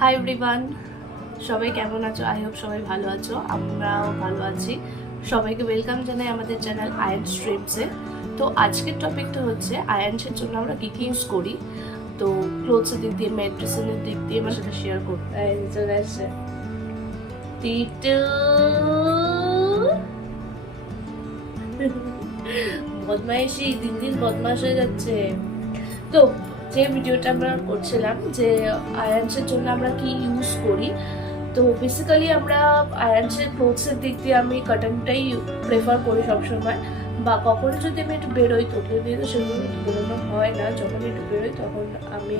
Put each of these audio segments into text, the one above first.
Hi everyone, সবাই কেমন আছো? আই হোপ সবাই ভালো আছো, আমরাও ভালো আছি। সবাইকে ওয়েলকাম জানাই আমাদের চ্যানেল আয়ন স্ট্রিমসে। তো আজকের টপিকটা হচ্ছে আয়ন্সের জন্য আমরা কী কী ইউজ করি। তো ক্লোথসের দিক দিয়ে, মেডিসিনের দিক দিয়ে আমরা সেটা শেয়ার করতে চলে আসছে। বদমাইশি দিন দিন বদমাশ হয়ে যাচ্ছে। তো যে ভিডিওটা আমরা করছিলাম যে আয়ান্সের জন্য আমরা কি ইউজ করি, তো বেসিক্যালি আমরা আয়ান্সের ক্লোথসের দিক দিয়ে আমি কটনটাই প্রেফার করি সবসময়। বা কখনো যদি আমি একটু বেরোই, তোকে দিয়ে তো সেগুলো একটু বেরোনো হয় না, যখন একটু বেরোই তখন আমি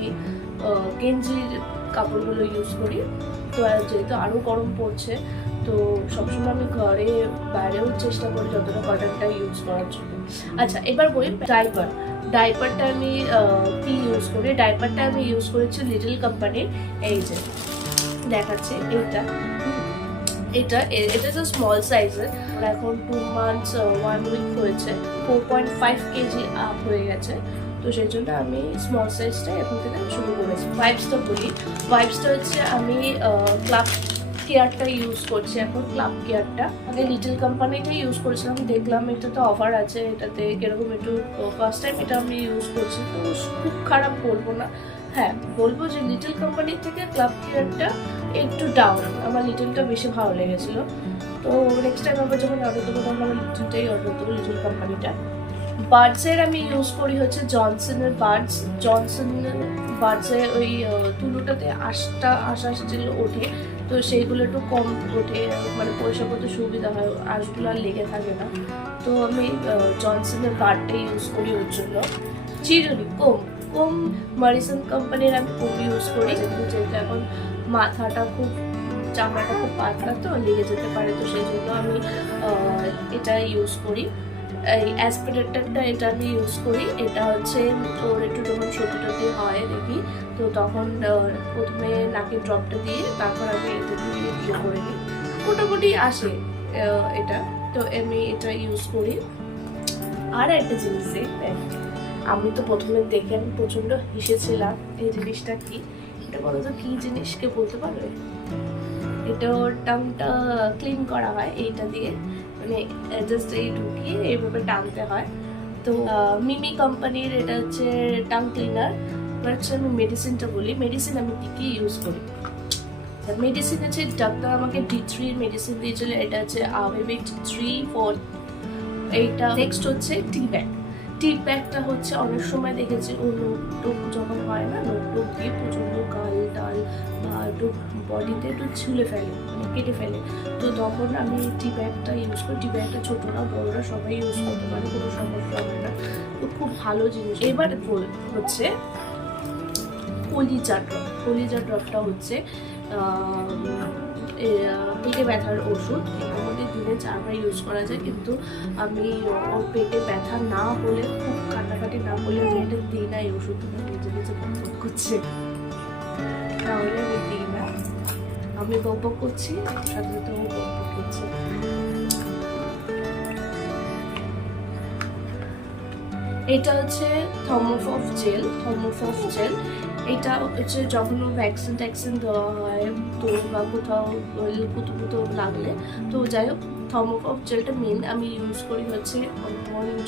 গেঞ্জির কাপড়গুলো ইউজ করি। তো যেহেতু আরও গরম পড়ছে, তো সবসময় আমি ঘরে বাইরেও চেষ্টা করি যতটা কটনটা ইউজ করার জন্য। আচ্ছা, এবার বলি ডাইপারটা আমি কি ইউজ করি। ডাইপারটা আমি ইউজ করেছি লিটল কোম্পানির, এই যে দেখাচ্ছি এটা তো স্মল সাইজের। এখন 2 months 1 week হয়েছে, 4.5 কেজি আপ হয়ে গেছে। তো সেই জন্য আমি স্মল সাইজটাই এখন থেকে শুরু করেছি। ভাইবসটা বলি, ভাইবসটা হচ্ছে আমি ক্লাব কেয়ারটা ইউজ করছি এখন। ক্লাব কেয়ারটা আগে লিটল কোম্পানিটা ইউজ করেছিলাম, দেখলাম এটা তো অফার আছে, এটাতে কিরকম একটু ফার্স্ট টাইম এটা আমি ইউজ করছি, তো খুব খারাপ বলবো না। হ্যাঁ, বলবো যে লিটল কোম্পানির থেকে ক্লাব কেয়ারটা একটু ডাউন, আমার লিটলটা বেশি ভালো লেগেছিলো। তো নেক্সট টাইম আবার যখন অর্ডার দেবো তখন আমার লিটলটাই অর্ডার দেবো, লিটল কোম্পানিটা। বার্ডসের আমি ইউজ করি হচ্ছে জনসনের বার্ডসের ওই তুলোটাতে আশ্বাস যেগুলো ওঠে, তো সেইগুলো একটু কম ওঠে, মানে পয়সা করতে সুবিধা হয়, আঁশগুলো আর লেগে থাকে না। তো আমি জনসনের বার্ডটাই ইউজ করি ওর জন্য। চিরুনি কম মরিসন কোম্পানির আমি কম ইউজ করি, যেহেতু এখন মাথাটা খুব চামড়াটা খুব পাতলা, তো লেগে যেতে পারে, তো সেই জন্য আমি এটা ইউজ করি। এই অ্যাসপিরেটরটা এটা আমি ইউজ করি। এটা হচ্ছে ওর একটু যখন সর্দি হয় দেখি, তো তখন প্রথমে নাকের ড্রপটা দিয়ে তারপর আমি এটা দিয়ে ইয়ে করে নিই, মোটামুটি আসে এটা। তো আমি এটা ইউজ করি। আর একটা জিনিস আমি তো প্রথমে দেখে আমি প্রচণ্ড হেসেছিলাম। এই জিনিসটা কি, এটা বলতো কি জিনিস, কে বলতে পারবে? এটা টাংটা ক্লিন করা হয় এইটা দিয়ে, মানে জাস্ট এই ঢুকিয়ে এইভাবে টানতে হয়। তো মিমি কোম্পানির এটা হচ্ছে টাং ক্লিনার। এবার হচ্ছে আমি মেডিসিনটা বলি, মেডিসিন আমি কী কী ইউজ করি। মেডিসিন আছে, ডাক্তার আমাকে D3 মেডিসিন দিয়েছিল, এটা হচ্ছে আভিভিট 3-4। এইটা নেক্সট হচ্ছে টি ব্যাগটা হচ্ছে অনেক সময় দেখেছি ও নোক যখন হয় না, নোক দিয়ে প্রচণ্ড গাল ডাল বা একটু বডিতে একটু ছুলে ফেলে, মানে কেটে ফেলে, তো তখন আমি টি ব্যাগটা ইউজ করি। টি ব্যাগটা ছোটরা বড়রা সবাই ইউজ করতে পারে, কোনো সমস্যা হয় না, তো খুব ভালো জিনিস। এবার হচ্ছে কলিজা ড্রপটা হচ্ছে পেটে ব্যথার ওষুধ। এটার মধ্যে দিনে 4বার ইউজ করা যায়, কিন্তু আমি ওর পেটে ব্যথা না হলে, খুব কাটাকাটি না হলে আমি এটা দিই না। এই ওষুধটা নিজে বকবক করছে, তাহলে আমি দিই না। আমি বকবক করছি, সাথে সাথে ও বকবক করছে। এটা হচ্ছে থার্মোফফ জেল। এটা হচ্ছে যখন ভ্যাকসিন দেওয়া হয়, তো বা কোথাও কুতো লাগলে, তো যাই হোক থার্মোফফ জেলটা মেন আমি ইউজ করি হচ্ছে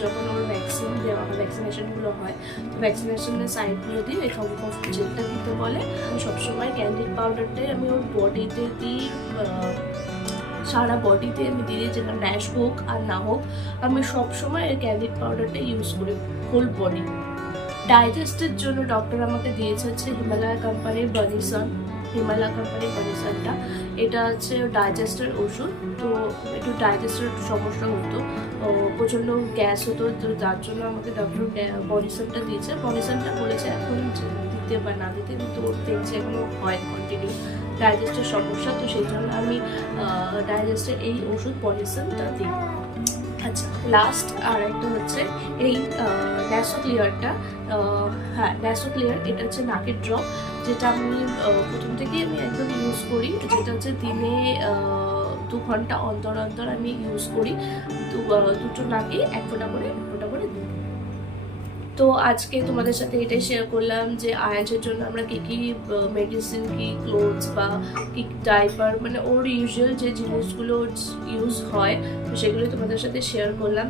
যখন ওর ভ্যাকসিন দেওয়া হয়, ভ্যাকসিনেশনগুলো হয়, তো ভ্যাকসিনেশনের সাইডগুলো দিয়ে ওই থার্মোফফ জেলটা দিতে বলে। আমি সবসময় ক্যান্ডিড পাউডারটাই আমি ওর বডিতে দিই, সারা বডিতে আমি দিয়ে, যেখানে র্যাশ হোক আর না হোক, আমি সবসময় এই ক্যান্ডিড পাউডারটা ইউজ করি হোল বডি। ডাইজেস্টের জন্য ডক্টর আমাকে দিয়েছে হচ্ছে হিমালয়া কোম্পানির বানিসানটা। এটা হচ্ছে ডাইজেস্টের ওষুধ। তো একটু ডাইজেস্টের সমস্যা হতো, প্রচণ্ড গ্যাস হতো, তো যার জন্য আমাকে ডক্টর বানিসানটা দিয়েছে। বানিসানটা বলেছে এখন দিতে বা না দিতে, কিন্তু দেখছে এখনো হয় কন্টিনিউ ডাইজেস্টের সমস্যা, তো সেই জন্য আমি ডাইজেস্টের এই ওষুধ বানিসানটা দিই। আচ্ছা, লাস্ট আর একটা হচ্ছে এই ন্যাসোক্লিয়ারটা। হ্যাঁ, ন্যাসোক্লিয়ার, এটা হচ্ছে নাকের ড্রপ, যেটা আমি প্রথম থেকেই আমি একদম ইউজ করি, যেটা হচ্ছে দিনে 2 ঘন্টা অন্তর আমি ইউজ করি। দুটো নাকে 1 ফোঁটা করে দিই। তো আজকে তোমাদের সাথে এটাই শেয়ার করলাম যে আয়াজের জন্য আমরা কি মেডিসিন, কি ক্লোথস বা কি ডাইপার, মানে ওর ইউজুয়াল যে জিনিসগুলো ইউজ হয় তো সেগুলো তোমাদের সাথে শেয়ার করলাম।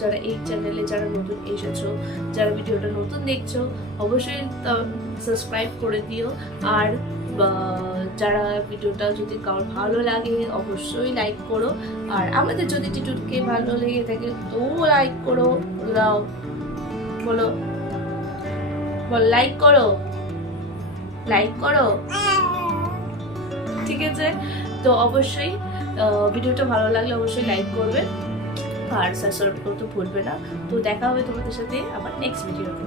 যারা এই চ্যানেলে যারা নতুন এসেছো, যারা ভিডিওটা নতুন দেখছো, অবশ্যই সাবস্ক্রাইব করে দিও। আর যারা ভিডিওটা যদি কারোর ভালো লাগে অবশ্যই লাইক করো। আর আমাদের যদি টিটুকে ভালো লেগে থাকে তো লাইক করো, দাও, বলো লাইক করো, ঠিক আছে? তো অবশ্যই ভিডিওটা ভালো লাগলে অবশ্যই লাইক করবে আর সাবস্ক্রাইব করতে ভুলবে না। তো দেখা হবে তোমাদের সাথে আবার নেক্সট ভিডিওতে।